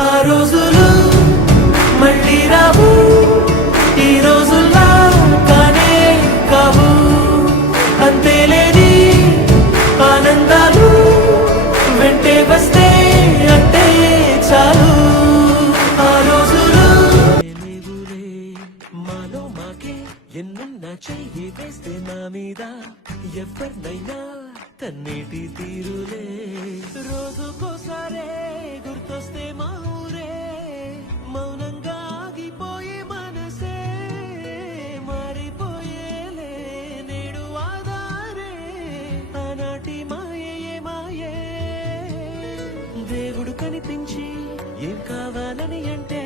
ఆ రోజులు మళ్ళీ రావు, ఈ రోజుల్లా కానే కావు. అంతేలేని ఆనందాలు వెంటే వస్తే అంటే చాలు. ఆ రోజులు లేవులే మాలో మాకే, ఎన్నున్నా చెయ్యి వేస్తే నా మీద ఎవరినైనా తన్నేటి తీరులే. రోజుకోసారే గుర్తొస్తే మా ఊరే, మౌనంగా ఆగిపోయే మనసే మారిపోయేలే నేడు ఆధారే. ఆనాటి మాయే మాయే, దేవుడు కనిపించి ఏం కావాలని అంటే